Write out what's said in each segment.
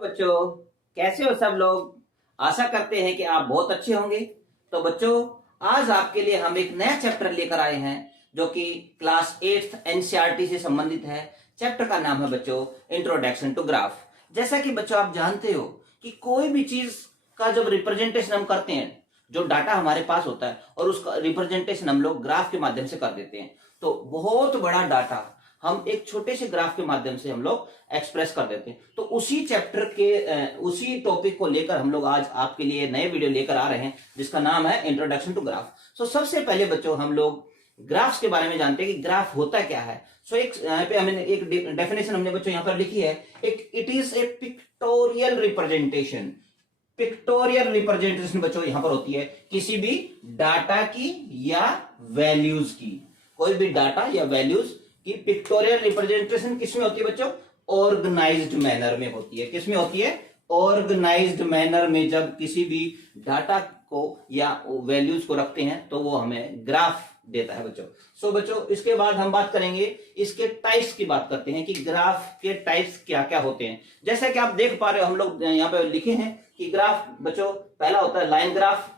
बच्चों, कैसे हो सब लोग। आशा करते हैं कि आप बहुत अच्छे होंगे। तो बच्चों, आज आपके लिए हम एक नया चैप्टर लेकर आए हैं जो कि क्लास 8th एनसीईआरटी से संबंधित है। चैप्टर का नाम है बच्चों इंट्रोडक्शन टू ग्राफ। जैसा कि बच्चों आप जानते हो कि कोई भी चीज का जब रिप्रेजेंटेशन हम करते हैं, जो डाटा हमारे पास होता है और उसका रिप्रेजेंटेशन हम लोग ग्राफ के माध्यम से कर देते हैं। तो बहुत बड़ा डाटा हम एक छोटे से ग्राफ के माध्यम से हम लोग एक्सप्रेस कर देते हैं। तो उसी चैप्टर के उसी टॉपिक को लेकर हम लोग आज आपके लिए नए वीडियो लेकर आ रहे हैं जिसका नाम है इंट्रोडक्शन टू ग्राफ। सो सबसे पहले बच्चों हम लोग ग्राफ्स के बारे में जानते हैं कि ग्राफ होता क्या है। सो एक यहाँ पे हमने एक डेफिनेशन हमने बच्चों यहाँ पर लिखी है। एक it is a pictorial representation. Pictorial representation बच्चों यहां पर होती है किसी भी डाटा की या वैल्यूज की। कोई भी डाटा या वैल्यूज की पिक्टोरियल रिप्रेजेंटेशन किसमें होती है बच्चों? ऑर्गेनाइज्ड मैनर में होती है। किसमें होती है? ऑर्गेनाइज्ड मैनर में। जब किसी भी डाटा को या वैल्यूज को रखते हैं तो वो हमें ग्राफ देता है बच्चों। सो बच्चों, इसके बाद हम बात करेंगे इसके टाइप्स की। बात करते हैं कि ग्राफ के टाइप्स क्या क्या होते हैं। जैसा कि आप देख पा रहे हो, हम लोग यहाँ पे लिखे हैं कि ग्राफ बच्चों पहला होता है लाइन ग्राफ।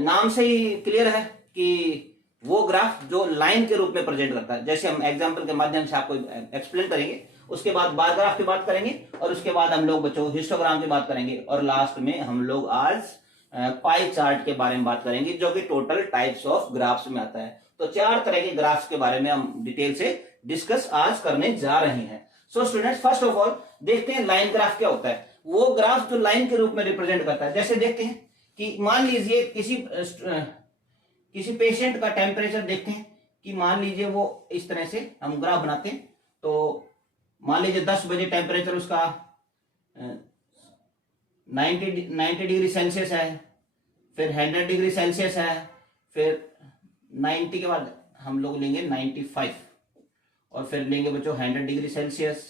नाम से ही क्लियर है कि वो ग्राफ जो लाइन के रूप में प्रेजेंट करता है। जैसे हम एग्जांपल के माध्यम से आपको एक्सप्लेन करेंगे। उसके बाद बार ग्राफ की बात करेंगे और उसके बाद हम लोग बच्चों हिस्टोग्राम की बात करेंगे और लास्ट में हम लोग आज पाई चार्ट के बारे में बात करेंगे जो कि टोटल टाइप्स ऑफ ग्राफ्स में आता है। तो 4 तरह के ग्राफ्स के बारे में हम डिटेल से डिस्कस आज करने जा रहे हैं। So students, first of all देखते हैं लाइन ग्राफ क्या होता है। वो ग्राफ जो लाइन के रूप में रिप्रेजेंट करता है। जैसे देखते हैं कि मान लीजिए किसी पेशेंट का टेम्परेचर देखते हैं कि मान लीजिए वो इस तरह से हम ग्राफ बनाते हैं। तो मान लीजिए 10 बजे टेम्परेचर उसका 90 डिग्री सेल्सियस है, फिर 100 डिग्री सेल्सियस है, फिर 90 के बाद हम लोग लेंगे 95 और फिर लेंगे बच्चों 100 डिग्री सेल्सियस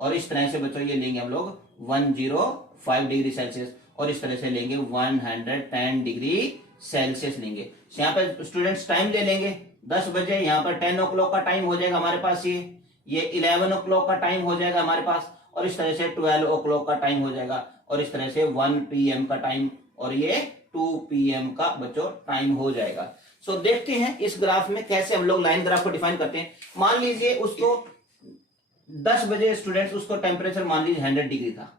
और इस तरह से बच्चों ये लेंगे हम लोग 105 डिग्री सेल्सियस और इस तरह से लेंगे 110 डिग्री सेल्सियस लेंगे। यहाँ पे स्टूडेंट्स टाइम ले लेंगे 10 बजे, यहाँ पर 10 ओ क्लॉक का टाइम हो जाएगा हमारे पास, ये 11 ओ क्लॉक का टाइम हो जाएगा हमारे पास और इस तरह से 12 ओ क्लॉक का टाइम हो जाएगा और इस तरह से 1 PM का टाइम और ये 2 PM का बच्चों टाइम हो जाएगा। सो देखते हैं इस ग्राफ में कैसे हम लोग लाइन ग्राफ को डिफाइन करते हैं। मान लीजिए उसको 10 बजे स्टूडेंट्स उसको टेम्परेचर मान लीजिए 100 डिग्री था।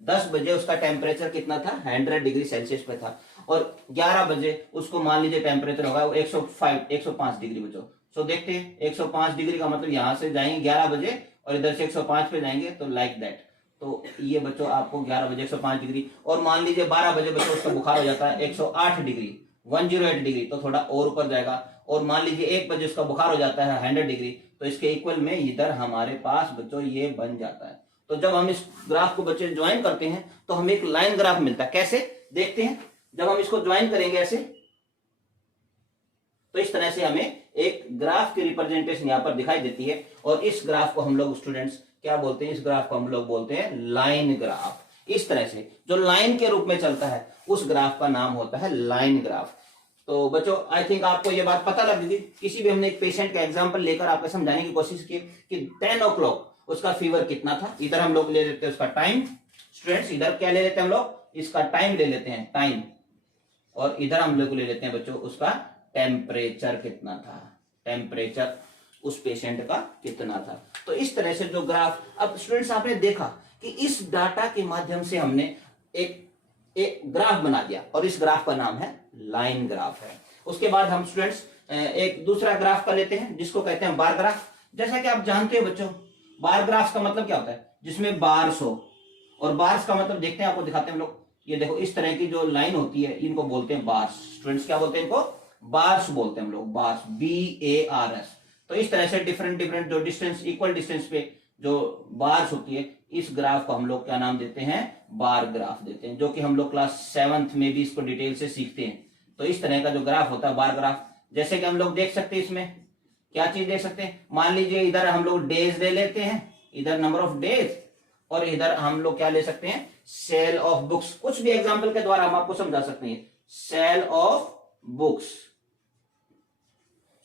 10 बजे उसका टेम्परेचर कितना था? 100 डिग्री सेल्सियस पे था और 11 बजे उसको मान लीजिए टेम्परेचर होगा 105 डिग्री बच्चों। सो देखते हैं 105 डिग्री का मतलब यहां से जाएंगे 11 बजे और इधर से 105 पे जाएंगे तो लाइक दैट। तो ये बच्चों आपको 11 बजे 105 डिग्री और मान लीजिए 12 बजे बच्चों उसका बुखार हो जाता है 108 डिग्री 108 डिग्री तो थोड़ा और ऊपर जाएगा और मान लीजिए 1 बजे उसका बुखार हो जाता है 100 डिग्री तो इसके इक्वल में इधर हमारे पास बच्चों ये बन जाता है। तो जब हम इस ग्राफ को बच्चे ज्वाइन करते हैं तो हमें एक लाइन ग्राफ मिलता है। कैसे देखते हैं? जब हम इसको ज्वाइन करेंगे ऐसे तो इस तरह से हमें एक ग्राफ की रिप्रेजेंटेशन यहां पर दिखाई देती है और इस ग्राफ को हम लोग स्टूडेंट्स क्या बोलते हैं? इस ग्राफ को हम लोग बोलते हैं लाइन ग्राफ। इस तरह से जो लाइन के रूप में चलता है उस ग्राफ का नाम होता है लाइन ग्राफ। तो बच्चों आई थिंक आपको यह बात पता लग गई। किसी भी हमने एक पेशेंट का एग्जांपल लेकर आपको समझाने की कोशिश की कि 10 ओ क्लॉक उसका फीवर कितना था। इधर हम लोग ले लेते हैं उसका टाइम। स्टूडेंट्स इधर क्या ले लेते हैं हम लोग? इसका टाइम ले लेते हैं, टाइम। और इधर हम लोग ले लेते हैं बच्चों उसका टेम्परेचर कितना था, टेम्परेचर उस पेशेंट का कितना था। तो इस तरह से जो ग्राफ, अब स्टूडेंट्स आपने देखा कि इस डाटा के माध्यम से हमने एक ग्राफ बना दिया और इस ग्राफ का नाम है लाइन ग्राफ है। उसके बाद हम स्टूडेंट्स एक दूसरा ग्राफ का लेते हैं जिसको कहते हैं बार ग्राफ। जैसा कि आप जानते हो बच्चों, बार ग्राफ का मतलब क्या होता है? जिसमें बार्स हो। और बार्स का मतलब देखते हैं, आपको दिखाते हैं हम लोग। ये देखो इस तरह की जो लाइन होती है इनको बोलते हैं बार्स। स्टूडेंट्स क्या बोलते हैं? इनको बार्स बोलते हैं हम लोग, बार्स, BARS। तो इस तरह से डिफरेंट जो डिस्टेंस, इक्वल डिस्टेंस पे जो बार्स होती है इस ग्राफ को हम लोग क्या नाम देते हैं? बार ग्राफ देते हैं, जो कि हम लोग क्लास 7th में भी इसको डिटेल से सीखते हैं। तो इस तरह का जो ग्राफ होता है बार ग्राफ, जैसे कि हम लोग देख सकते हैं इसमें क्या चीज देख सकते हैं। मान लीजिए इधर हम लोग डेज ले लेते हैं, इधर नंबर ऑफ डेज और इधर हम लोग क्या ले सकते हैं? Sale of books. कुछ भी एग्जांपल के द्वारा हम आपको समझा सकते हैं। Sale of books.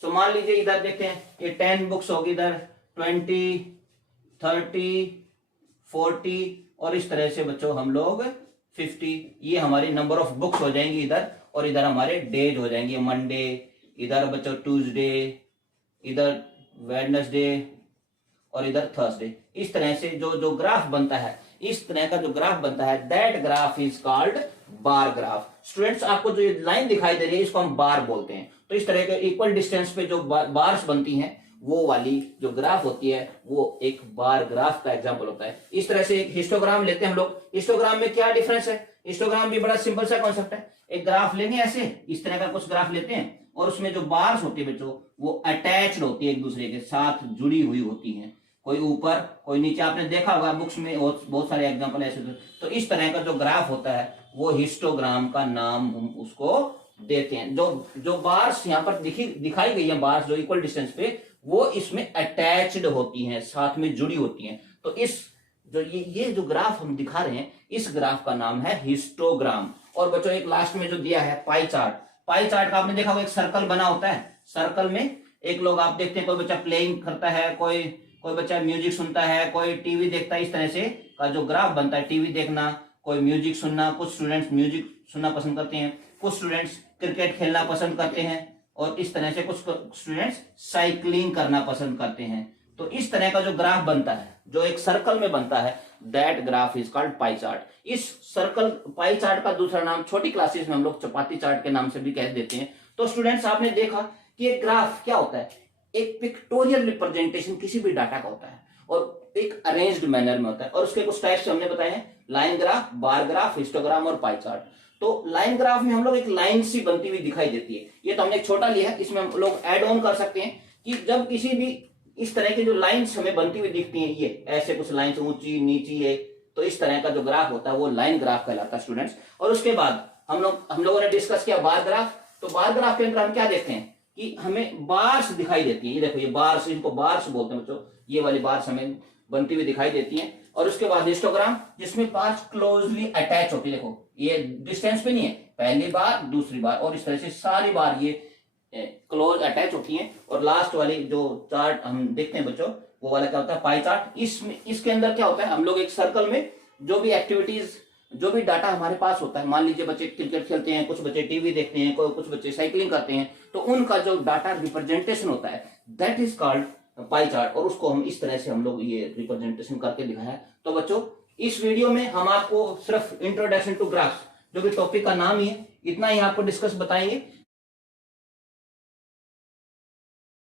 तो मान लीजिए इधर देखते हैं ये 10 बुक्स होगी, इधर 20, 30, 40 और इस तरह से बच्चों हम लोग 50, ये हमारी नंबर ऑफ बुक्स हो जाएंगी इधर, और इधर हमारे डेज हो जाएंगे, मंडे, इधर बच्चों ट्यूसडे, इधर वेडनेसडे और इधर थर्सडे। इस तरह से जो जो ग्राफ बनता है, इस तरह का जो ग्राफ बनता है, that graph is called bar graph. Students आपको जो ये लाइन दिखाई दे रही है इसको हम बार बोलते हैं। तो इस तरह के इक्वल डिस्टेंस पे जो बार्स बनती हैं, वो वाली जो ग्राफ होती है वो एक बार ग्राफ का एग्जांपल होता है। इस तरह से एक हिस्टोग्राम लेते हैं हम लोग। हिस्टोग्राम में क्या डिफरेंस है? हिस्टोग्राम भी बड़ा सिंपल सा कॉन्सेप्ट है। एक ग्राफ लेंगे ऐसे, इस तरह का कुछ ग्राफ लेते हैं, और उसमें जो बार्स होती है बच्चों वो अटैच्ड होती है, एक दूसरे के साथ जुड़ी हुई होती हैं, कोई ऊपर कोई नीचे। आपने देखा होगा बुक्स में बहुत सारे एग्जांपल ऐसे। तो इस तरह का जो ग्राफ होता है वो हिस्टोग्राम का नाम हम उसको देते हैं। जो बार्स यहाँ पर दिखाई गई है, बार्स जो इक्वल डिस्टेंस पे, वो इसमें अटैच्ड होती हैं, साथ में जुड़ी होती हैं। तो इस जो ये जो ग्राफ हम दिखा रहे हैं, इस ग्राफ का नाम है हिस्टोग्राम। और बच्चों एक लास्ट में जो दिया है पाई चार्ट, पाई चार्ट का आपने देखा होगा, एक सर्कल बना होता है। सर्कल में एक लोग आप देखते हैं, कोई बच्चा प्लेइंग करता है, कोई बच्चा म्यूजिक सुनता है, कोई टीवी देखता है। इस तरह से का जो ग्राफ बनता है, टीवी देखना, कोई म्यूजिक सुनना। कुछ स्टूडेंट्स म्यूजिक सुनना पसंद करते हैं, कुछ स्टूडेंट्स क्रिकेट खेलना पसंद करते हैं, और इस तरह से कुछ स्टूडेंट्स साइकिलिंग करना पसंद करते हैं। तो इस तरह का जो ग्राफ बनता है, जो एक सर्कल में बनता है, that graph is called pie chart. इस सर्कल पाई चार्ट का दूसरा नाम छोटी क्लासेस में हम लोग चपाती चार्ट के नाम से भी कह देते हैं। तो स्टूडेंट्स आपने देखा कि एक ग्राफ क्या होता है, एक पिक्टोरियल रिप्रेजेंटेशन किसी भी डाटा का होता है, और एक अरेंज्ड मैनर में होता है। और उसके कुछ टाइप्स हमने बताए हैं, line graph, bar graph, histogram और पाई चार्ट। तो लाइन ग्राफ में हम लोग एक लाइन सी बनती हुई दिखाई देती है। ये तो हमने एक छोटा लिया है, इसमें हम लोग ऐड ऑन कर सकते हैं कि जब किसी भी इस तरह की जो लाइंस हमें बनती हुई दिखती हैं, ये ऐसे कुछ लाइंस ऊंची नीची है, तो इस तरह का जो ग्राफ होता है वो लाइन ग्राफ कहलाता है स्टूडेंट्स। और उसके बाद हम लोगों ने डिस्कस किया बार ग्राफ। तो बार ग्राफ के अंदर हम क्या देखते हैं कि हमें बार्स दिखाई देती है। ये देखो, ये बार्स, इनको बार्स बोलते हैं बच्चों, ये वाली बार्स हमें बनती हुई दिखाई देती हैं। और उसके बाद हिस्टोग्राम, जिसमें बार्स क्लोजली अटैच होती है। देखो ये डिस्टेंस पे नहीं है, पहली बार, दूसरी बार, और इस तरह से सारी बार ये क्लोज अटैच होती हैं। और लास्ट वाली जो चार्ट हम देखते हैं बच्चों, वो वाला क्या होता है, पाई चार्ट। इसके अंदर क्या होता है, हम लोग एक सर्कल में जो भी एक्टिविटीज, जो भी डाटा हमारे पास होता है, मान लीजिए बच्चे क्रिकेट खेलते हैं, कुछ बच्चे टीवी देखते हैं, कुछ बच्चे साइकिलिंग करते हैं, तो उनका जो डाटा रिप्रेजेंटेशन होता है, that is called pie chart. और उसको हम इस तरह से हम लोग ये रिप्रेजेंटेशन करके दिखाया है। तो बच्चों इस वीडियो में हम आपको सिर्फ इंट्रोडक्शन टू ग्राफ्स, जो भी टॉपिक का नाम ही है, इतना ही आपको डिस्कस बताएंगे।